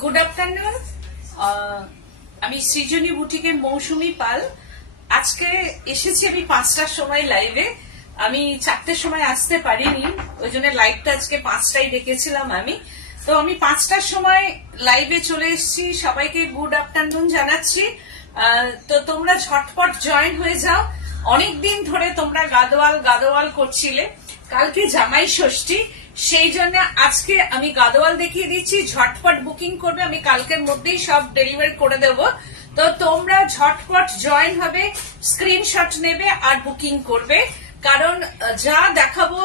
Good afternoon. আমি সৃজনী বুটিকের মৌসুমী পাল। আজকে এসেছি আমি 5টার সময় লাইভে। আমি 4টের সময় আসতে পারিনি, ওই জন্য লাইভটা আজকে 5টায় ডেকেছিলাম আমি। তো আমি 5টার সময় লাইভে চলে এসেছি। সবাইকে গুড আফটারনুন জানাচ্ছি। তো তোমরা ঝটপট জয়েন হয়ে যাও। অনেকদিন ধরে তোমরা গাদোয়াল করছিলে। কালকে জামাই ষষ্ঠী, সেই জন্য আজকে আমি গাদোয়াল দেখিয়ে দিচ্ছি। ঝটপট বুকিং করবে, আমি কালকের মধ্যেই সব ডেলিভারি করে দেব। তো তোমরা ঝটপট জয়েন হবে, স্ক্রিনশট নেবে আর বুকিং করবে, কারণ যা দেখাবো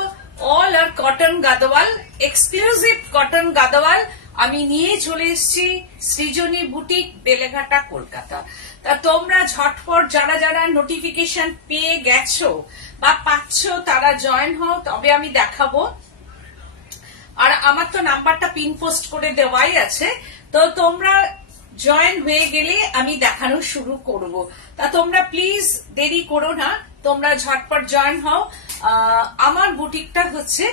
all are cotton Gadwal, exclusive cotton Gadwal আমি নিয়ে চলে এসেছি সৃজনী বুটিক, বেলেঘাটা, কলকাতা। তা তোমরা ঝটপট যারা যারা নোটিফিকেশন পেয়ে গেছো বা পাচ্ছ তারা জয়েন হও, তবে আমি দেখাবো। আর আমার তো নাম্বারটা পিন পোস্ট করে দেওয়াই আছে, তো তোমরা জয়েন হয়ে গেলে আমি দেখানো শুরু করব। তা তোমরা প্লিজ দেরি করো না, তোমরা ঝটপট জয়েন হও। আমার বুটিকটা হচ্ছে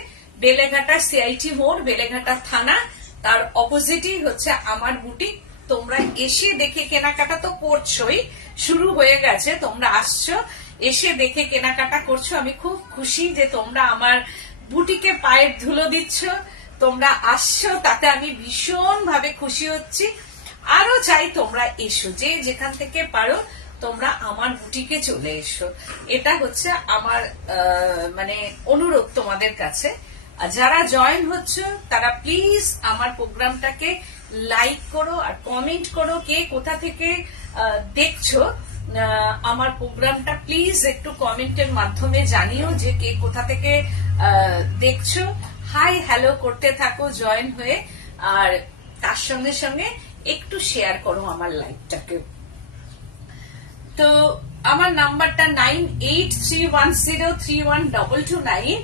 বেলেঘাটা সিআইটি মোড়, বেলেঘাটা থানা, তার অপোজিটই হচ্ছে আমার বুটিক। তোমরা এসে দেখে কেনাকাটা তো করছোই, শুরু হয়ে গেছে, তোমরা আসছো, এসে দেখে কেনাকাটা করছো। আমি খুব খুশি যে তোমরা আমার বুটিকে পায়ের ধুলো দিচ্ছ, তোমরা আসছো, তাতে আমি ভীষণ ভাবে খুশি হচ্ছি। আরো চাই তোমরা এসো, যে যেখান থেকে পারো তোমরা আমার বুটিকে চলে এসো। এটা হচ্ছে আমার মানে অনুরোধ তোমাদের কাছে। আর যারা জয়েন হচ্ছ তারা প্লিজ আমার প্রোগ্রামটাকে লাইক করো আর কমেন্ট করো, কে কোথা থেকে দেখছো আমার প্রোগ্রামটা প্লিজ একটু কমেন্টের মাধ্যমে জানিও যে কে কোথা থেকে দেখছো। হাই হ্যালো করতে থাকো জয়েন হয়ে, আর তার সঙ্গে সঙ্গে একটু শেয়ার করো আমার লাইভটাকে। তো আমার নাম্বারটা 9831031229,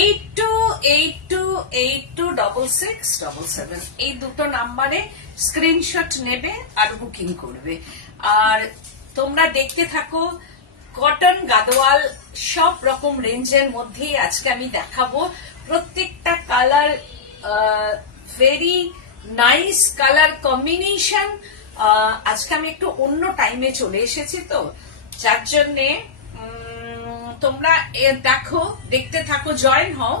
8282826677। এই দুটো নাম্বারে স্ক্রিনশট নেবে আর বুকিং করবে। আর তোমরা দেখতে থাকো কটন গাদোয়াল সব রকম রেঞ্জের মধ্যেই আজকে আমি দেখাবো। প্রত্যেকটা colour very nice colour combination. আজকে আমি একটু অন্য টাইমে চলে এসেছি, তো যার জন্যে তোমরা দেখো, দেখতে থাকো, জয়েন হও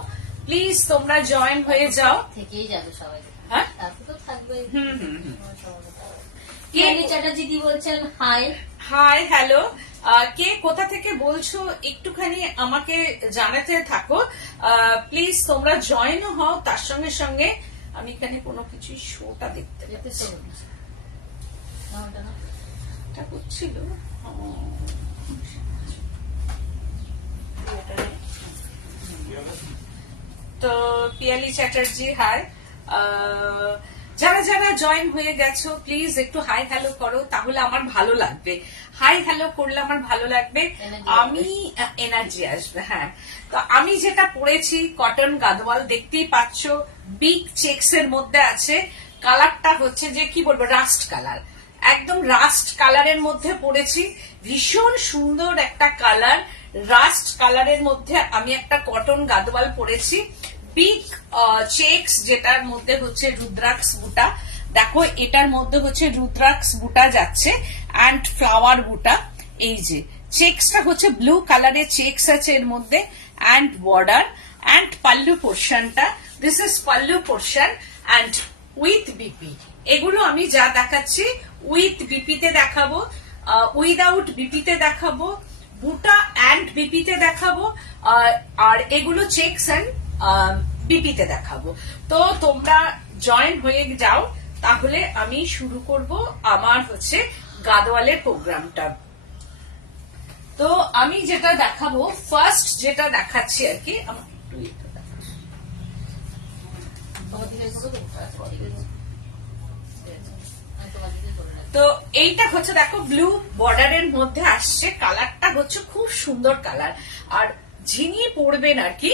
প্লিজ। তোমরা জয়েন হয়ে যাও, থেকেই যাবে সবাই। হ্যাঁ তারপর তো থাকবে। পিয়ালি চ্যাটার্জি দি বলছেন হাই। হাই হ্যালো, কে কোথা থেকে বলছো একটুখানি আমাকে জানাতে থাকো প্লিজ। তোমরা জয়েন হও, তার সঙ্গে সঙ্গে আমি এখানে কোনো কিছু শোটা দেখতে করছিল। তো পিয়ালি চ্যাটার্জি হাই। যারা যারা জয়েন হয়ে গেছো প্লিজ একটু হাই হ্যালো করো, তাহলে আমার ভালো লাগবে। হাই হ্যালো করলে আমার ভালো লাগবে, আমি এনার্জি আসবে। হ্যাঁ, তো আমি যেটা পরেছি কটন গাদোয়াল দেখতেই পাচ্ছ, বিগ চেক্স এর মধ্যে আছে। কালারটা হচ্ছে যে কি বলবো, রাস্ট কালার, একদম রাস্ট কালারের মধ্যে পরেছি। ভীষণ সুন্দর একটা কালার, রাস্ট কালারের মধ্যে আমি একটা কটন গাদোয়াল পরেছি। বিগ চেক্স, যেটার মধ্যে হচ্ছে রুদ্রাক্ষ বুটা। দেখো এটার মধ্যে হচ্ছে রুদ্রাক্ষ বুটা যাচ্ছে অ্যান্ড ফ্লাওয়ার বুটা। এই যে চেক্সটা হচ্ছে ব্লু কালারের চেক্স আছে এর মধ্যে, অ্যান্ড বর্ডার অ্যান্ড পাল্লু পোর্শনটা, this is pallu portion and with BP. এগুলো আমি যা দেখাচ্ছি উইথ বিপিতে দেখাবো, উইদাউট বিপিতে দেখাবো, বুটা অ্যান্ড বিপিতে দেখাবো, আর এগুলো চেক্স অ্যান্ড বিপিতে দেখাবো। তো তোমরা জয়েন হয়ে যাও, তাহলে আমি শুরু করব আমার হচ্ছে গাদোয়ালের প্রোগ্রামটা। তো আমি যেটা দেখাবো, ফার্স্ট যেটা দেখাচ্ছি আর কি, আমার একটু তো এইটা হচ্ছে দেখো ব্লু বর্ডারের মধ্যে আসছে, কালারটা হচ্ছে খুব সুন্দর কালার। আর যিনি পরবেন আর কি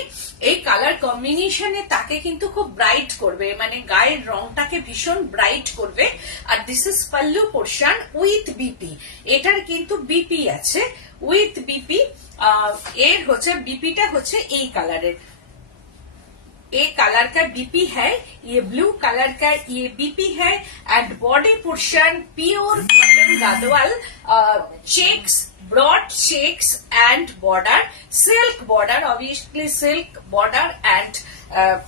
এই কালার কম্বিনেশনে, তাকে কিন্তু খুব ব্রাইট করবে, মানে গায়ের রংটাকে ভীষণ ব্রাইট করবে। আর this is pallu portion with BP, এটার কিন্তু বিপি আছে, উইথ বিপি। এর হচ্ছে বিপিটা হচ্ছে এই কালারের, ए कलर का बीपी है, ये ब्लू कलर का ये बीपी है and body portion pure cotton Gadwal, checks, broad checks and border, silk border, obviously silk border and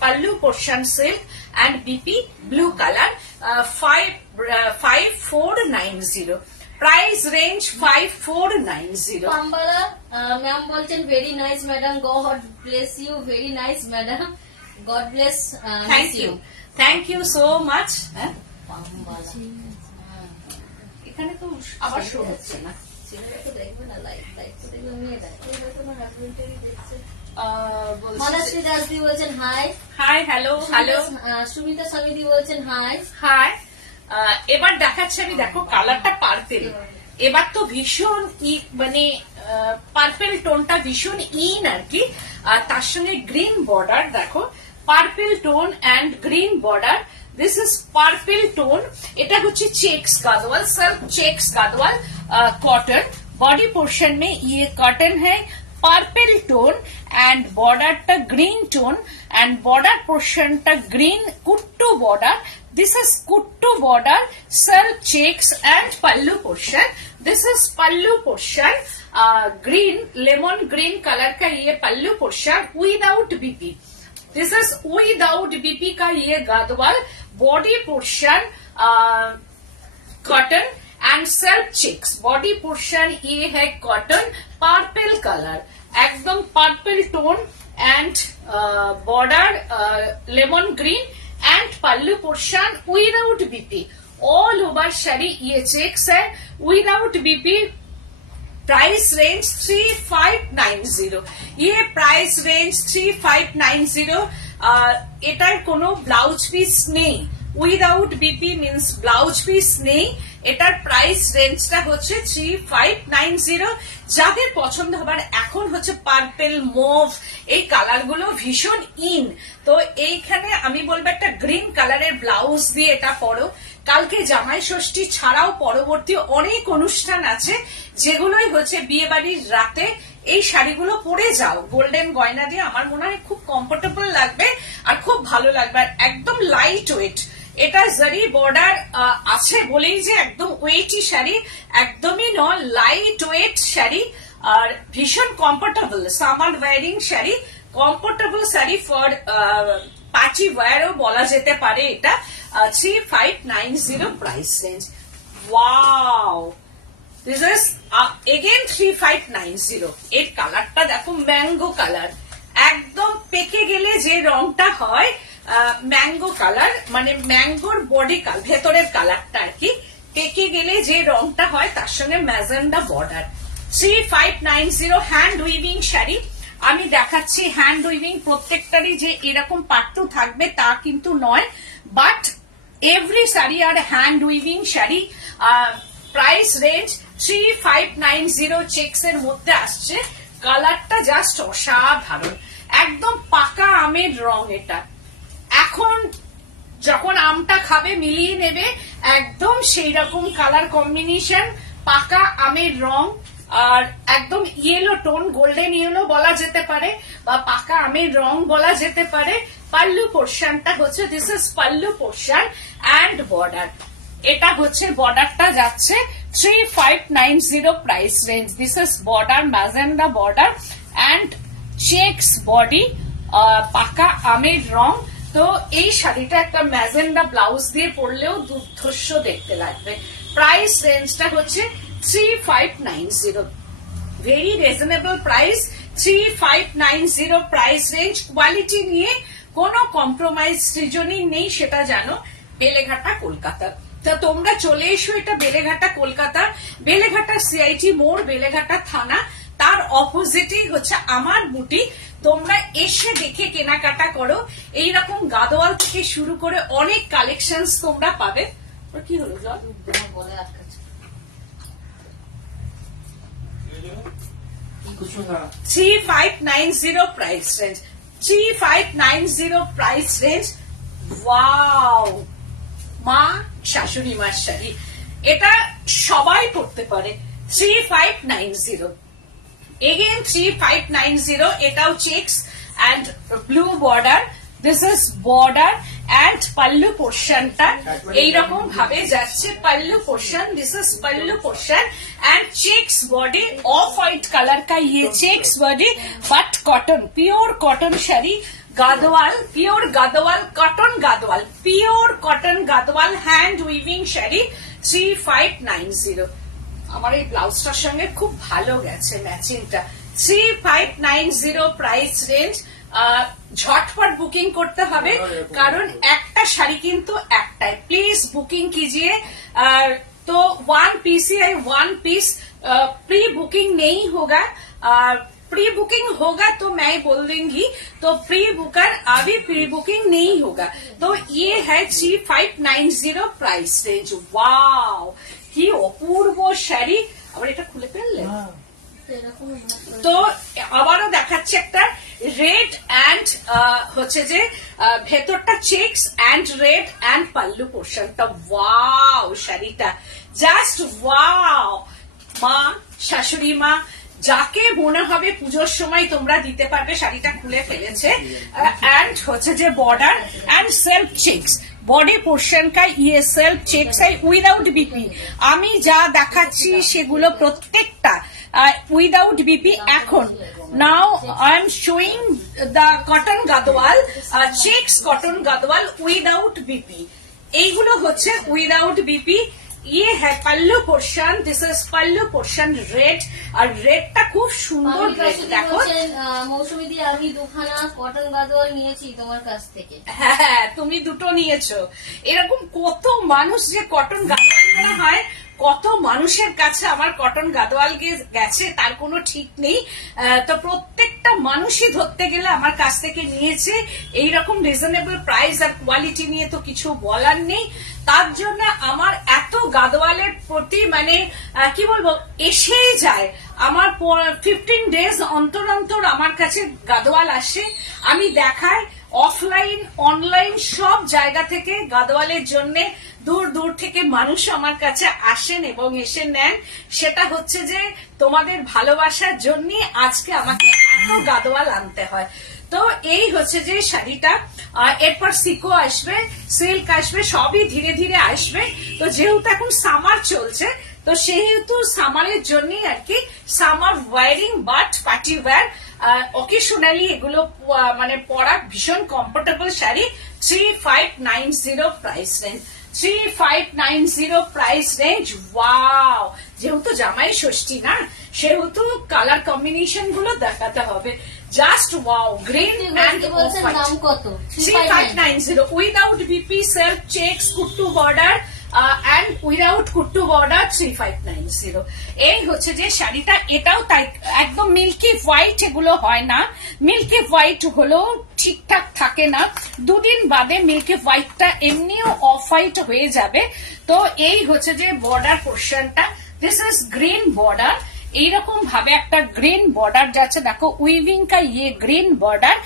pallu portion silk and BP blue color, 5490. Price range 5490. Pambala ma'am বলছেন very nice madam, God bless you, very nice madam, God bless Thank you so much. Pambala এখানে তো আবার show হচ্ছে না। ছেলেরা তো দেখবে না, লাইভ তো দেখবে মেয়েরা, এবার তোমার হাজবেন্ডেরই দেখছে। বলছি মনাশ্রী দাসদি বলছেন hi. Hi, hello hello. Sumita সমিতি বলছেন হাই। হাই। এবার দেখাচ্ছি আমি, দেখো কালারটা পার্পেল, এবার তো ভীষণ মানে পার্পেল টোনটা ভীষণ ইন আর কি, আর তার সঙ্গে গ্রিন বর্ডার, দেখো purple tone and green border, this is purple tone, এটা হচ্ছে checks Gadwal, silk checks Gadwal cotton, body portion में ये कॉटन है, पर्पल टोन एंड बॉर्डर टा green tone and border portion टा green kuttu border, this is kuttu border, silk checks and pallu portion, this is pallu portion, green lemon green colour का ये pallu portion without BP, this is without BP का ये Gadwal, body portion cotton and self checks, body portion ये है cotton, purple colour, एकदम purple tone and border lemon green and pallu portion without BP, all over sari ये checks है without BP, price range 3590, ये price range 3590, এটার কোনো ব্লাউজ পিস নেই, without BP means blouse piece নেই, এটার প্রাইস রেঞ্জটা হচ্ছে 3590। যাদের পছন্দ হবার, এখন হচ্ছে পার্পেল মুভ এই কালার গুলো ভীষণ ইন, তো এইখানে আমি বলবো একটা গ্রিন কালারের ব্লাউজ দিয়ে এটা পরো, কালকে জামাই ষষ্ঠী ছাড়াও পরবর্তী অনেক অনুষ্ঠান আছে যেগুলোই হচ্ছে বিয়ে বাড়ির রাতে এই শাড়িগুলো পরে যাও গোল্ডেন গয়না দিয়ে, আমার মনে হয় খুব কমফোর্টেবল লাগবে আর খুব ভালো লাগবে, আর একদম লাইট ওয়েট, এটা জারি বর্ডার আছে বলেই যে একদম ওয়েটি শাড়ি, একদমই নয়, লাইট ওয়েট শাড়ি আর ভীষণ comfortable, summer wearing sari, comfortable sari for party ওয়্যারও বলা যেতে পারে, এটা 3590 price range. Wow, this is again 3590, এর কালারটা দেখো ম্যাঙ্গো কালার, একদম পেকে গেলে যে রংটা হয় ম্যাঙ্গো কালার, মানে ম্যাঙ্গোর বডি কালার, ভেতরের কালারটা আর কি, পেকে গেলে যে রংটা হয় তার সঙ্গে magenta border, 3590 hand weaving sari. আমি দেখাচ্ছি হ্যান্ড উইভিং, প্রত্যেকটারই যে এরকম পাট্টু থাকবে তা কিন্তু নয়, বাট এভরি শাড়ি আর hand weaving sari, price range 3590, checks এর মধ্যে আসছে, কালারটা জাস্ট অসাধারণ, একদম পাকা আমের রং, এটা এখন যখন আমটা খাবে মিলিয়ে নেবে, একদম সেই রকম কালার কম্বিনেশন, পাকা আমের রং আর একদম ইয়েলো টোন, গোল্ডেন ইয়েলো বলা যেতে পারে বা পাকা আমের রং বলা যেতে পারে। পাল্লু পোর্শনটা হচ্ছে, this is pallu portion and border, এটা হচ্ছে বর্ডারটা যাচ্ছে 3590 price range, this is border, magenta border and checks body, পাকা আমের রং। তো এই শাড়িটা একটা ম্যাজেন্ডা ব্লাউজ দিয়ে পরলেও দুর্ধর্ষ দেখতে লাগবে। প্রাইস রেঞ্জটা হচ্ছে 3590, very reasonable price, 3590 price range. Quality নিয়ে কোনো কম্প্রোমাইজ সৃজনী নেই, সেটা জানো, বেলেঘাটা কলকাতা। তা তোমরা চলে এসো, এটা বেলেঘাটা কলকাতা, বেলেঘাটা সিআইটি মোড়, বেলেঘাটা থানা, তার অপোজিটেই হচ্ছে আমার বুটি। তোমরা এসে দেখে কেনাকাটা করো, এইরকম গাদোয়াল থেকে শুরু করে অনেক কালেকশন তোমরা পাবে। কি হলো জল বলে আটকাচ্ছে, 3590 price range, 3590 price range. Wow, মা শাশুড়ি মার শাড়ি, এটা সবাই পড়তে পারে। 3590 এগেন 3590, এটাও checks and blue border, this is border and pallu পোর্শনটা এইরকম ভাবে যাচ্ছে। Pallu portion, this is pallu portion and checks body of white colour का ये checks body but cotton, pure cotton sari, Gadwal, pure Gadwal, cotton Gadwal, pure cotton Gadwal hand weaving sari 3590। আমার এই ব্লাউজটার সঙ্গে খুব ভালো গেছে ম্যাচিংটা। 3590 প্রাইস রেঞ্জ। झटपट बुकिंग करते হবে কারণ একটা শাড়ি কিন্তু একটাই। प्लीज बुकिंग कीजिए। तो 1 पीस ही है, 1 पीस प्री बुकिंग नहीं होगा। प्री बुकिंग होगा तो मैं बोल दूंगी, तो प्री बुकर अभी प्री बुकिंग नहीं होगा। तो ये है 3590 प्राइस रेंज। वाओ কি অপূর্ব শাড়ি। আবার এটা খুলে ফেললে তো আবারও দেখাচ্ছে একটা রেড অ্যান্ড হচ্ছে যে ভেতরটা checks and red and pallu পোর্শনটা। ওয়াও শাড়িটা জাস্ট ওয়াও। মা, শাশুড়ি মা, যাকে মনে হবে পুজোর সময় তোমরা দিতে পারবে, শাড়িটা খুলে ফেলেছে। অ্যান্ড হচ্ছে যে border and self checks, body portion কা ইয়ে সেলফ চেক্স है উইদাউট বিপি। আমি যা দেখাচ্ছি সেগুলো প্রত্যেকটা উইদাউট বিপি। এখন now I am showing the cotton Gadwal, checks cotton Gadwal without BP. এইগুলো হচ্ছে উইদাউট বিপি। ये है pallu portion, this is pallu portion red. আর রেডটা খুব সুন্দর রেড দেখো। মৌসুমী দি আমি দুখানা কটন গাদওয়াল নিয়েছি তোমার কাছ থেকে। হ্যাঁ তুমি দুটো নিয়েছো। এরকম কত মানুষ যে কটন গাদওয়াল মনে হয় কত মানুষের কাছে আমার কটন গাদওয়াল গেছে তার কোনো ঠিক নেই। তো প্রত্যেকটা মানুষই ধরতে গেলে আমার কাছ থেকে নিয়েছে। এইরকম রিজনেবল প্রাইস আর কোয়ালিটি নিয়ে তো কিছু বলার নেই। তার জন্য আমার এত গাদওয়ালের প্রতি মানে কি বলবো এসেই যায়। আমার 15 ডেজ অন্তর অন্তর আমার কাছে গাদওয়াল আসে, আমি দেখাই। অফলাইন অনলাইন সব জায়গা থেকে গাদওয়ালের জন্য দূর দূর থেকে মানুষ আমার কাছে আসেন এবং এসে নেন। সেটা হচ্ছে যে তোমাদের ভালোবাসার জন্য আজকে আমাকে এত গাদওয়াল আনতে হয়। তো এই হচ্ছে যে শাড়িটা। এরপর সিকো আসবে, সিল্ক আসবে, সবই ধীরে ধীরে আসবে। তো যেহেতু এখন সামার চলছে তো সেহেতু সামারের জন্যই আর কি summer wearing but party wear occasionally এগুলো মানে পরা ভীষণ comfortable sari. 3590 price range, 3590 price range. Wow, যেহেতু জামাই ষষ্ঠী না সেহেতু কালার কম্বিনেশন গুলো দেখাতে হবে। জাস্ট ওয়াও, গ্রিন এন্ড দাম কত? 3590 without BP, self checks, kuttu border and without kuttu border 3590। এই হচ্ছে যে শাড়িটা। এটাও তাই একদম মিল্কি হোয়াইট এগুলো হয় না। মিল্কি হোয়াইট হলো ঠিকঠাক থাকে না, দুদিন বাদে মিল্কি হোয়াইটটা এমনিও অফ হোয়াইট হয়ে যাবে। তো এই হচ্ছে যে বর্ডার পোর্শনটা, দিস ইজ গ্রিন বর্ডার। এইরকম ভাবে একটা গ্রিন বর্ডার যাচ্ছে দেখো, উইভিং কা ইয়ে green border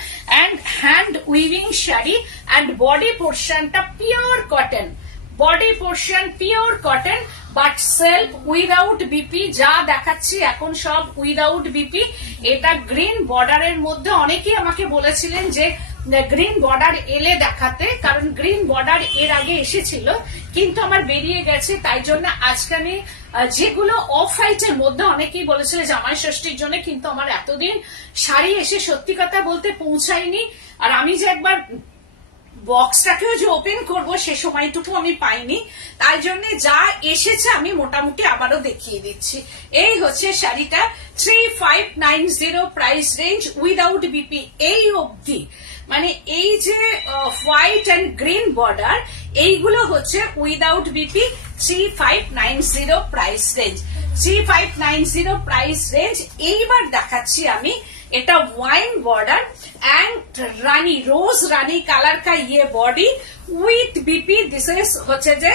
and hand weaving sari and body পোর্শনটা pure cotton, body portion pure cotton but self without BP. যা দেখাচ্ছি এখন সব উইদাউট বিপি। এটা গ্রিন বর্ডারের মধ্যে অনেকেই আমাকে বলেছিলেন যে গ্রিন বর্ডার এলে দেখাতে, কারণ গ্রিন বর্ডার এর আগে এসেছিল কিন্তু আমার বেরিয়ে গেছে। তাই জন্য আজকে আমি যেগুলো অফ হোয়াইটের মধ্যে অনেকেই বলেছিল জামাই ষষ্ঠীর জন্য, কিন্তু আমার এতদিন শাড়ি এসে সত্যি কথা বলতে পৌঁছায়নি। আর আমি যে একবার বক্সটাকেও যে ওপেন করবো সে সময়টুকু আমি পাইনি। তাই জন্য যা এসেছে আমি মোটামুটি আবারও দেখিয়ে দিচ্ছি। এই হচ্ছে শাড়িটা 3590 প্রাইস রেঞ্জ উইদাউট বিপি। এই অবধি মানে এই যে হোয়াইট এন্ড গ্রিন বর্ডার এইগুলো হচ্ছে without BP. 3590 price range, 3590 price range. এইবার দেখাচ্ছি আমি এটা wine border and rani rose rani colour का ये body with BP. This is হচ্ছে যে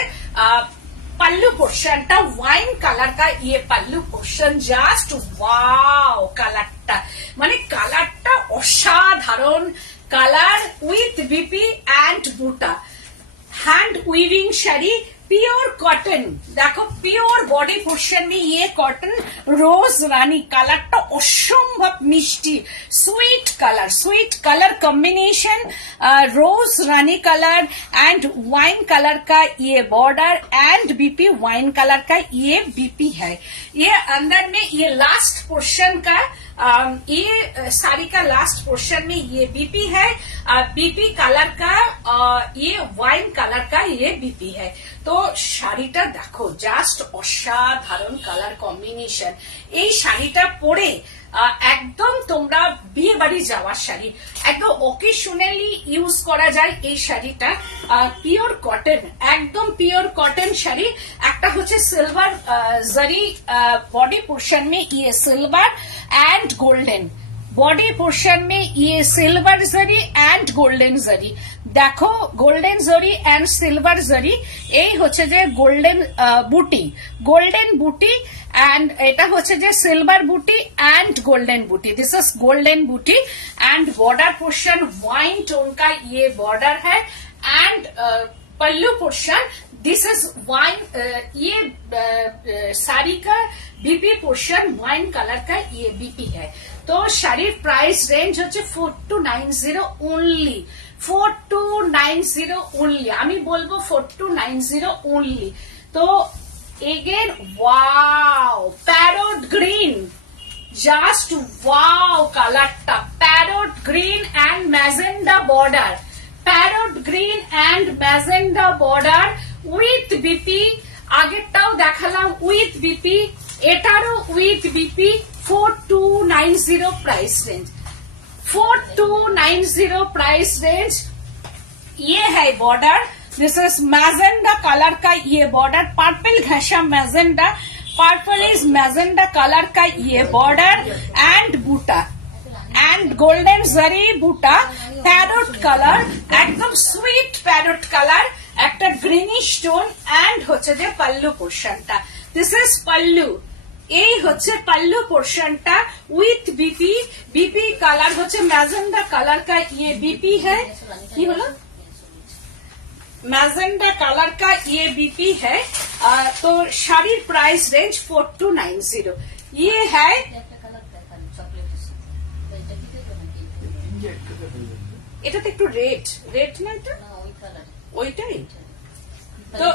पल्लू पोर्शनটা ওয়াইন কালার কা ये पल्लू पोर्शन। জাস্ট ওয়াও কালারটা, মানে কালারটা অসাধারণ colour with BP and buta. Hand weaving sari pure cotton देखो प्योर बॉडी पोर्शन में ये कॉटन रोज रानी कलरটা অসম্ভব মিষ্টি sweet colour combination rose rani colour and wine colour का ये border and BP wine colour का ये बीपी है। ये अंदर में ये लास्ट पोर्शन का ये साड़ी का लास्ट पोर्शन में ये बीपी है, बीपी कलर का ये वाइन कलर का ये बीपी है। तो শাড়িটা দেখো জাস্ট অসাধারণ কালার কম্বিনেশন। এই শাড়িটা পরে একদম তোমরা বিয়ে বাড়ি যাওয়ার শাড়ি, একদম অকেশনালি ইউজ করা যায় এই শাড়িটা। পিওর কটন, একদম পিওর কটন শাড়ি। একটা হচ্ছে সিলভার জরি बॉडी पोर्शन में ये silver and golden, body portion में ये सिल्वर जरी एंड गोल्डन जरी। देखो गोल्डन जरी एंड सिल्वर जरी এই হচ্ছে যে গোল্ডেন বুটি एंड এটা হচ্ছে যে সিলভার বুটি एंड गोल्डन बुटी। दिस इज गोल्डन बुटी and border portion wine tone का ये बॉर्डर है and pallu portion this is wine. ये साड़ी का बीपी पोर्शन वाइन कलर का ये बीपी है। तो শাড়ির প্রাইস রেঞ্জ হচ্ছে 4290 ओनली, 4290 ओनली। আমি বলবো 4290 ओनली। तो again wow parrot green, just wow কালারটা parrot green and magenta border, parrot green and magenta border with BP. আগেরটাও দেখালাম উইথ বিপি, এটারও with BP. 4290 price range, 4290 price range. ये है border, this is magenta colour का ये border, purple घासा magenta, purple is magenta colour का ये बॉर्डर एंड बूटा एंड गोल्डन जरी बूटा, पैरोट कलर एकदम स्वीट पैरोट कलर, একটা গ্রিনিশ টোন एंड হচ্ছে যে পাল্লু পোর্শনটা। দিস ইজ পাল্লু, এই হচ্ছে পাল্লু পোর্শনটা উইথ বিপি। বিপি কালার হচ্ছে ম্যাজেন্ডা কালার का ये बीपी है। কি হলো? मैजेंडा कलर का ये बीपी है। तो শাড়ির প্রাইস রেঞ্জ 4290। ये है এটাতে একটু রেড না এটা ওইটাই তো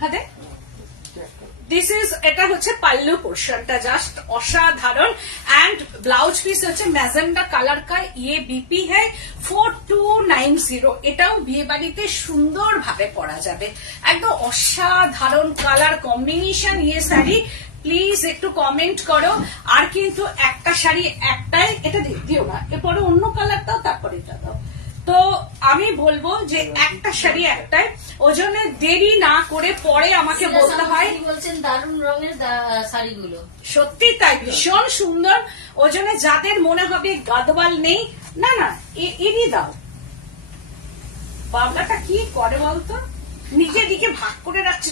হ্যাঁ দেখ দিস ইজ এটা হচ্ছে পাল্লু পোর্শনটা জাস্ট অসাধারণ এন্ড ব্লাউজ পিস হচ্ছে ম্যাজেন্ডা কালার কা ইয়ে বিপি है 4290। এটাও বিয়ে বাড়িতে সুন্দর ভাবে পরা যাবে, একদম অসাধারণ কালার কম্বিনেশন। ইয়ে শাড়ি প্লিজ একটু কমেন্ট করো। আর কিন্তু একটা শাড়ি একটাই, এটা দিও না, এরপরে অন্য কালারটাও তারপরে এটা দাও। তো আমি বলবো যে একটা শাড়ি একটাই, ওই জন্য দেরি না করে পরে আমাকে বলতে হয়। বলছেন দারুণ রঙের শাড়িগুলো, সত্যি তাই ভীষণ সুন্দর। ওই জন্য যাদের মনে হবে গাদওয়াল নেই, না না এরই দাও। বাবলাটা কি করে বলতো, নিজের দিকে ভাগ করে রাখছি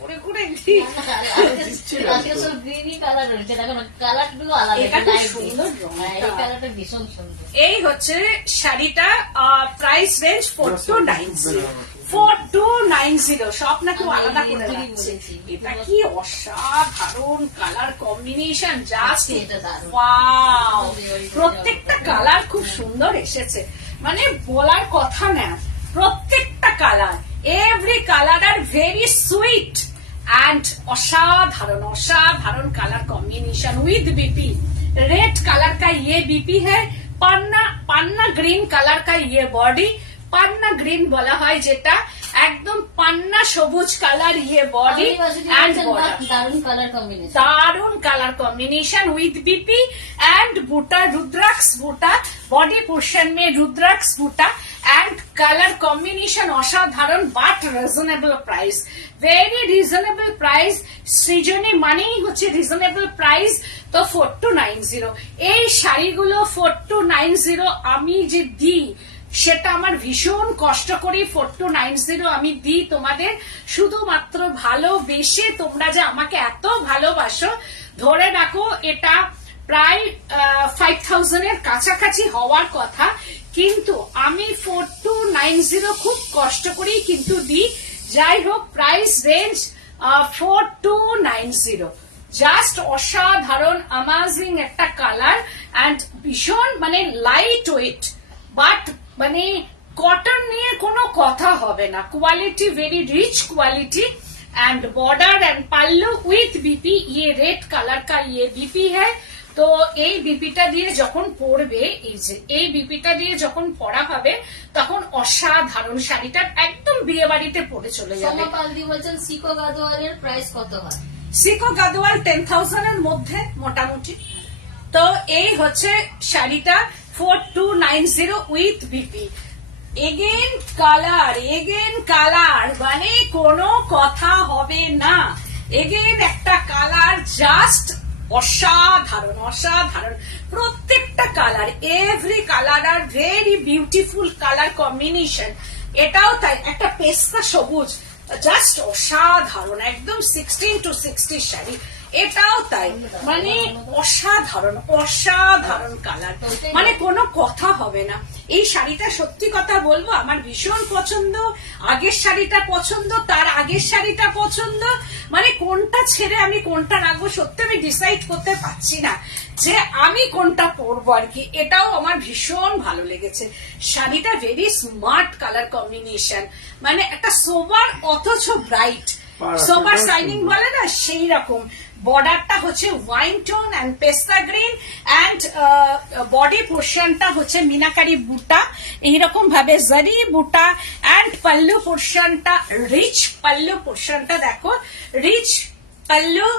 করে করে এই হচ্ছে শাড়িটা। Price range 4290। সব না কেউ আলাদা করে রাখছে। এটা কি অসাধারণ কালার কম্বিনেশন, জাস্ট ওয়াও। প্রত্যেকটা কালার খুব সুন্দর এসেছে, মানে বলার কথা না। প্রত্যেকটা colour, every color are very sweet and असाधारण colour combination with BP. Red colour का ये बीपी है, पन्ना ग्रीन कलर का ये बॉडी, पन्ना ग्रीन बोला है जेटा, एकदम पन्ना सबुज कलर ये बॉडी एंड दारुण colour combination with BP and बूटा, रुद्राक्ष बूटा, बॉडी पोर्शन में रुद्राक्ष बूटा एंड कलर कॉम्बिनेशन असाधारण but reasonable price, very reasonable price. Srijani মানেই হচ্ছে রিজনেবল প্রাইস। তো 4290 এই শাড়িগুলো 4290 আমি যে দিই সেটা আমার ভীষণ কষ্ট করে 4290 আমি দিই তোমাদের, শুধুমাত্র ভালোবেসে। তোমরা যে আমাকে এত ভালোবাসো, ধরে রাখো এটা প্রায় 5000 এর কাছাকাছি হওয়ার কথা, কিন্তু আমি 4290 খুব কষ্ট করেই কিন্তু দিই। যাই হোক, প্রাইস রেঞ্জ 4290, জাস্ট অসাধারণ অ্যামাজিং একটা কালার অ্যান্ড ভীষণ মানে লাইট ওয়েট, বাট মানে কটন নিয়ে কোনো কথা হবে না, quality very rich quality and border and pallu with BP. ये रेड कलर का ये बीपी है। তো এই বিপিটা দিয়ে যখন পরবে, এই যে এই বিপিটা দিয়ে যখন পরা হবে তখন অসাধারণ, শাড়িটা একদম বিয়ে বাড়িতে পরে চলে যাবে। সোমা পালদি বলছেন সিকো গাদোয়ালের প্রাইস কত হয়? সিকো গাদোয়াল 10,000 এর মধ্যে মোটামুটি। তো এই হচ্ছে শাড়িটা 4290 উইথ বিপি। এগেন কালার মানে কোনো কথা হবে না। এগেন একটা কালার জাস্ট অসাধারণ। প্রত্যেকটা colour, every colour are very beautiful colour combination. এটাও তাই, একটা পেস্তা সবুজ, জাস্ট অসাধারণ, একদম 16 to 60 শাড়ি। এটাও তাই, মানে অসাধারণ কালার, মানে কোনো কথা হবে না। এই শাড়িটা সত্যি কথা বলবো আমার ভীষণ পছন্দ। আগের শাড়িটা পছন্দ, তার আগের শাড়িটা পছন্দ, মানে কোনটা ছেড়ে আমি কোনটা রাখবো সত্যি আমি ডিসাইড করতে পারছি না যে আমি কোনটা পরবো আর কি। এটাও আমার ভীষণ ভালো লেগেছে। শাড়িটা ভেরি স্মার্ট কালার কম্বিনেশন, মানে একটা সোবার অথচ ব্রাইট, সোবার শাইনিং বলে না সেই রকম। বর্ডারটা হচ্ছে ওয়াইন টোন এন্ড পেস্তা গ্রিন এন্ড বডি পোর্শনটা হচ্ছে মিনাকারি বুটা, এইরকম ভাবে জারি বুটা এন্ড পল্লু পোর্শনটা রিচ, পল্লু পোর্শনটা দেখো rich pallu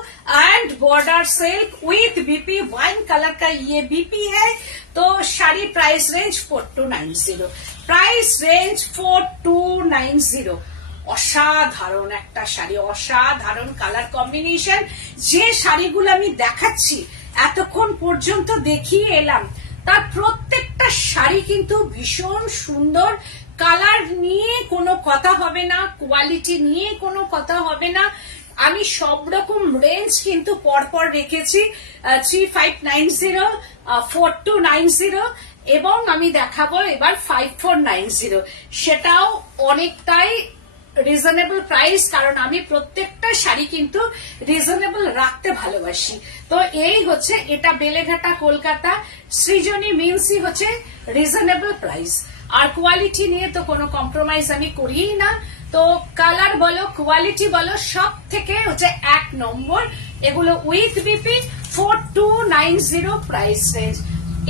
and border silk with BP. Wine colour का ये बीपी है। तो sari price range 4290, price range 4290। অসাধারণ একটা শাড়ি, অসাধারণ কালার কম্বিনেশন। যে শাড়িগুলো আমি দেখাচ্ছি এতক্ষণ পর্যন্ত দেখিয়ে এলাম তার প্রত্যেকটা শাড়ি কিন্তু ভীষণ সুন্দর। কালার নিয়ে কোনো কথা হবে না, কোয়ালিটি নিয়ে কোনো কথা হবে না। আমি সব রকম রেঞ্জ কিন্তু পরপর রেখেছি, 3590, 4290 এবং আমি দেখাবো এবার 5490। সেটাও অনেকটাই রিজনেবল প্রাইস, কারণ আমি প্রত্যেকটা শাড়ি কিন্তু রিজনেবল রাখতে ভালোবাসি। তো এই হচ্ছে, এটা বেলেঘাটা কলকাতা, সৃজনী মিন্সি হচ্ছে রিজনেবল প্রাইস। আর কোয়ালিটি নিয়ে তো কোনো কম্প্রোমাইজ আমি করিই না। তো কালার বলো, কোয়ালিটি বলো, সব থেকে হচ্ছে এক নম্বর। এগুলো with BP 4290 price range.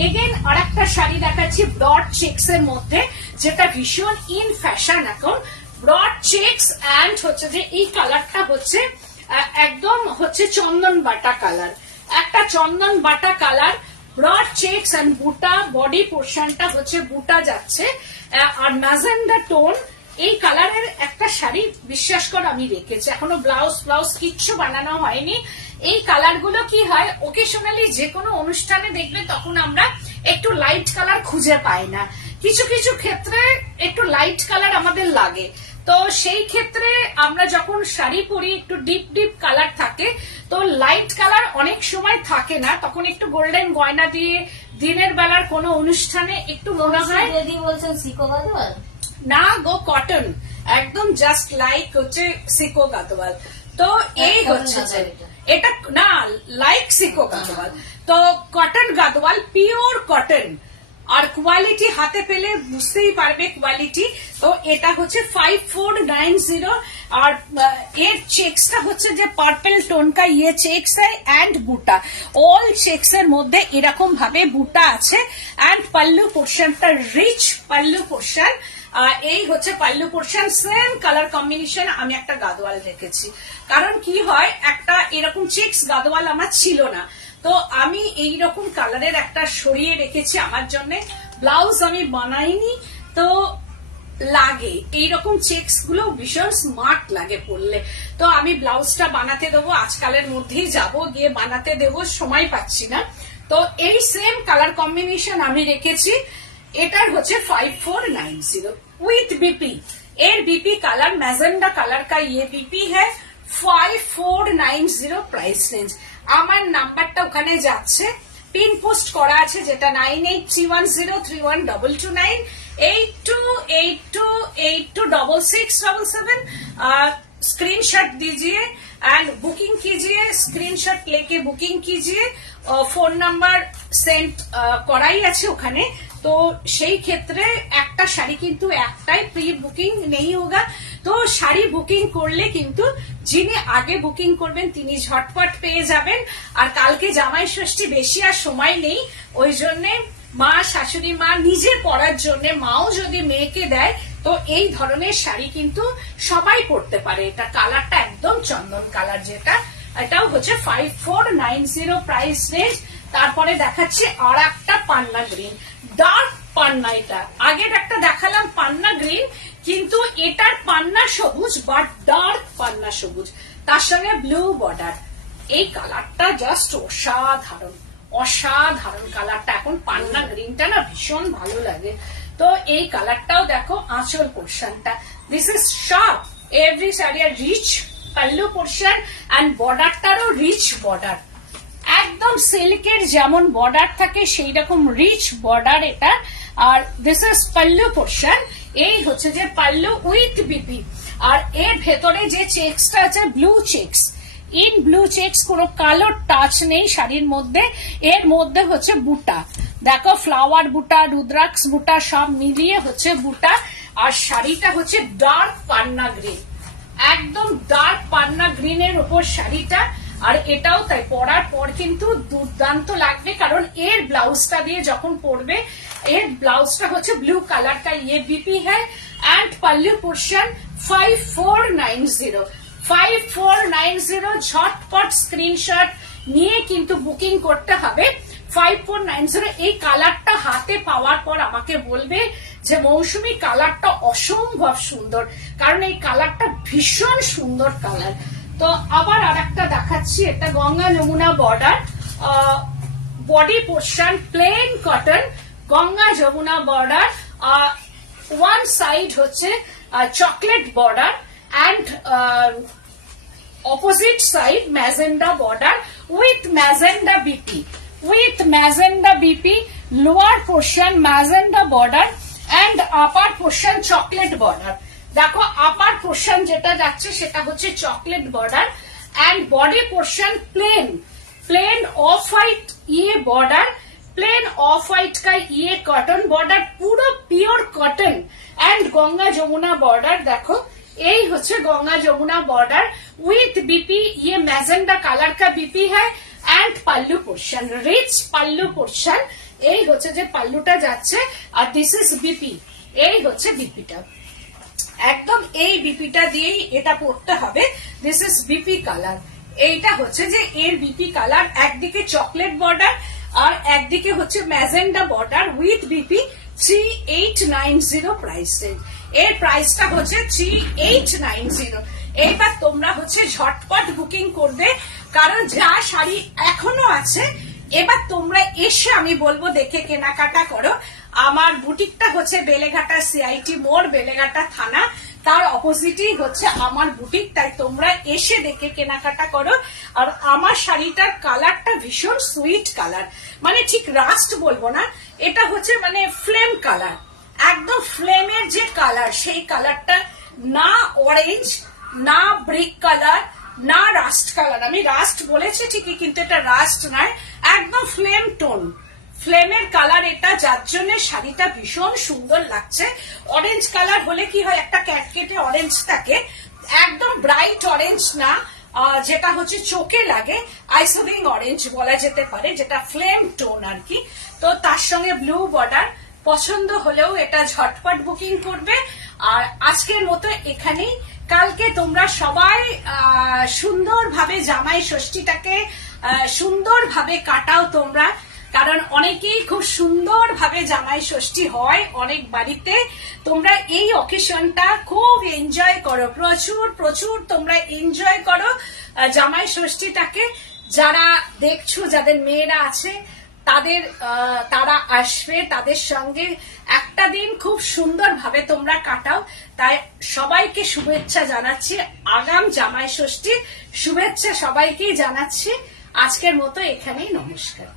Again আর একটা শাড়ি দেখাচ্ছি ব্রড চেক্স এর মধ্যে, যেটা ভীষণ ইন ফ্যাশন এখন। ব্রড চেক্স এন্ড হচ্ছে যে এই কালারটা হচ্ছে একদম হচ্ছে চন্দন বাটা কালার, একটা চন্দন বাটা কালার, ব্রড চেক্স এন্ড বুটা, বডি পোর্শনটা হচ্ছে বুটা যাচ্ছে আর ম্যাজেন্ডা টোন। এই কালারের একটা শাড়ি বিশ্বাস কর আমি রেখেছি, এখনো ব্লাউজ কিচ্ছু বানানো হয়নি। এই কালার গুলো কি হয়, ওকেশনালি যে কোনো অনুষ্ঠানে দেখবে তখন আমরা একটু লাইট কালার খুঁজে পাই না, কিছু কিছু ক্ষেত্রে একটু লাইট কালার আমাদের লাগে। তো সেই ক্ষেত্রে আমরা যখন শাড়ি পরি একটু ডিপ কালার থাকে, তো লাইট কালার অনেক সময় থাকে না, তখন একটু গোল্ডেন গয়না দিয়ে দিনের বেলার কোনো অনুষ্ঠানে একটু মনে হয়। দিদি বলছেন সিকো গাদোয়াল না গো, কটন একদম জাস্ট লাইক হচ্ছে সিকো গাদোয়াল। তো এই হচ্ছে এটা না লাইক সিকো গাদোয়াল, তো কটন গাদোয়াল, পিওর কটন। আর কোয়ালিটি হাতে পেলে বুঝতেই পারবে কোয়ালিটি। তো এটা হচ্ছে 5490 আর এর চেক্সটা হচ্ছে যে পার্পল টোন কা ইয়ে চেক্স এন্ড বুটা, অল চেক্স এর মধ্যে এরকম ভাবে বুটা আছে এন্ড পাল্লু পোর্শনটা রিচ পাল্লু পোর্শন। এই হচ্ছে pallu portion, same colour combination. আমি একটা গাদোয়াল রেখেছি, কারণ কি হয় একটা এরকম চেক্স গাদোয়াল আমার ছিল না, তো আমি এইরকম কালারের একটা সরিয়ে রেখেছি আমার জন্য। ব্লাউজ আমি বানাইনি, তো লাগে এইরকম চেক্স গুলো ভীষণ স্মার্ট লাগে পরলে। তো আমি ব্লাউজটা বানাতে দেবো, আজকালের মধ্যেই যাব গিয়ে বানাতে দেবো, সময় পাচ্ছি না। তো এই সেম কালার কম্বিনেশন আমি রেখেছি। এটার হচ্ছে 5490 উইথ বিপি। এর বিপি কালার मैजेंडा कलर का ये बीपी है। 5490 प्राइस रेंज। আমার নাম্বারটা ওখানে যাচ্ছে, পিন পোস্ট করা আছে, যেটা 9831031229, 8282826677। स्क्रीनशॉट दीजिए एंड बुकिंग कीजिए, स्क्रीनशॉट लेके बुकिंग कीजिए। ফোন নাম্বার সেন্ড করাই আছে ওখানে। তো সেই ক্ষেত্রে একটা শাড়ি কিন্তু একটাই প্রি বুকিং নেই হোগা। তো শাড়ি বুকিং করলে কিন্তু যিনি আগে বুকিং করবেন তিনি ঝটপট পেয়ে যাবেন। আর কালকে জামাই ষষ্ঠী, বেশি আর সময় নেই, ওই জন্য মা শাশুড়ি মা নিজে পরার জন্য, মাও যদি মেয়েকে দেয় তো এই ধরনের শাড়ি কিন্তু সবাই পরতে পারে। এটা কালারটা একদম চন্দন কালার, যেটা এটাও হচ্ছে 5490 প্রাইস রেঞ্জ। তারপরে দেখাচ্ছি আর একটা পান্না গ্রিন, ডার্ক পান্না। এটা আগের একটা দেখালাম পান্না গ্রিন, কিন্তু এটার পান্না সবুজ বা ডার্ক পান্না সবুজ, তার সঙ্গে ব্লু বর্ডার। এই কালারটা জাস্ট অসাধারণ, অসাধারণ কালারটা। এখন পান্না গ্রিনটা না ভীষণ ভালো লাগে। তো এই কালারটাও দেখো, আঁচল পোর্শনটা, this is sharp, every sari আর রিচ পাল্লু পোর্শন এন্ড বর্ডারটারও রিচ বর্ডার, একদম সিল্কের যেমন বর্ডার থাকে সেই রকম রিচ বর্ডার এটা। আর দিস ইজ পাল্লু পোর্শন, এই হচ্ছে যে পাল্লু উইথ বিপি। আর এর ভেতরে যে চেক্সটা আছে blue checks, in blue checks, কোনো কালো টাচ নেই শাড়ির মধ্যে। এর মধ্যে হচ্ছে বুটা, দেখো ফ্লাওয়ার বুটা, রুদ্রাক্ষ বুটা সব মিলিয়ে হচ্ছে বুটা। আর শাড়িটা হচ্ছে ডার্ক পান্না গ্রিন, একদম ডার্ক পান্না গ্রিনের উপর শাড়িটা। আর এটাও তাই, পরার পর কিন্তু দুর্দান্ত লাগবে, কারণ এর ব্লাউজটা দিয়ে যখন পরবে, এর ব্লাউজটা হচ্ছে ব্লু কালারটা, ইয়ে বিপি হ্যাঁ। And pallu portion 5490, 5490। ঝটপট স্ক্রিনশট নিয়ে কিন্তু বুকিং করতে হবে। 5490। এই কালারটা হাতে পাওয়ার পর আমাকে বলবে যে মৌসুমী কালারটা অসম্ভব সুন্দর, কারণ এই কালারটা ভীষণ সুন্দর কালার। তো আবার আর একটা দেখাচ্ছি, এটা Ganga Jamuna border, body portion plain cotton, Ganga Jamuna border. One side হচ্ছে chocolate border and opposite side magenta border with magenta BP, with magenta BP, lower portion magenta border and upper portion chocolate border। দেখো আপার portion যেটা যাচ্ছে সেটা হচ্ছে chocolate border and body portion plain, plain off white ये border, plain off white का ये cotton border, पूरा pure cotton and Ganga Jamuna border. देखो এই হচ্ছে Ganga Jamuna border with BP, ये मैजेंडा कलर का बीपी है and pallu portion, rich pallu portion. এই হচ্ছে যে পাল্লুটা যাচ্ছে আর দিস ইজ বিপি, এই হচ্ছে বিপিটা, একদম এই বিপিটা দিয়েই এটা পড়তে হবে। দিস ইজ বিপি কালার, এইটা হচ্ছে যে এর বিপি কালার, একদিকে চকলেট বর্ডার আর একদিকে হচ্ছে magenta border with BP. 3890 price range, এর প্রাইসটা হচ্ছে 3890। এইবার তোমরা হচ্ছে ঝটপট বুকিং করবে, কারণ যা শাড়ি এখনো আছে এবার তোমরা এসে আমি বলবো দেখে কেনাকাটা করো। আমার বুটিকটা হচ্ছে বেলেঘাটা সিআইটি মোড়, বেলেঘাটা থানা, তার অপোজিটই হচ্ছে আমার বুটিক, তাই তোমরা এসে দেখে কেনাকাটা করো। আর আমার শাড়িটার কালারটা ভীষণ সুইট কালার, মানে ঠিক রাস্ট বলবো না, এটা হচ্ছে মানে ফ্লেম কালার, একদম ফ্লেমের যে কালার সেই কালারটা, না অরেঞ্জ না ব্রিক কালার না রাস্ট কালার। আমি রাস্ট বলেছি ঠিকই, কিন্তু এটা রাস্ট নয়, একদম ফ্লেম টোন, ফ্লেমের কালার এটা, যার জন্য শাড়িটা ভীষণ সুন্দর লাগছে। অরেঞ্জ কালার হলে কি হয়, একটা ক্যাটকেটে অরেঞ্জ থাকে, একদম ব্রাইট অরেঞ্জ না, যেটা হচ্ছে চোখে লাগে, আইসোলিং অরেঞ্জ বলা যেতে পারে, যেটা ফ্লেম টোন আর কি। তো তার সঙ্গে ব্লু বর্ডার, পছন্দ হলেও এটা ঝটপট বুকিং করবে। আর আজকের মতো এখানেই, কালকে তোমরা সবাই সুন্দরভাবে জামাই ষষ্ঠীটাকে সুন্দরভাবে কাটাও তোমরা, কারণ অনেকেই খুব সুন্দরভাবে জামাই ষষ্ঠী হয় অনেক বাড়িতে। তোমরা এই অকেশনটা খুব এনজয় করো, প্রচুর প্রচুর তোমরা এনজয় করো জামাই ষষ্ঠীটাকে। যারা দেখছো, যাদের মেয়েরা আছে তারা আসবে, তাদের সঙ্গে একটা দিন খুব সুন্দরভাবে তোমরা কাটাও। তাই সবাইকে শুভেচ্ছা জানাচ্ছি, আগাম জামাই ষষ্ঠীর শুভেচ্ছা সবাইকেই জানাচ্ছি। আজকের মতো এখানেই, নমস্কার।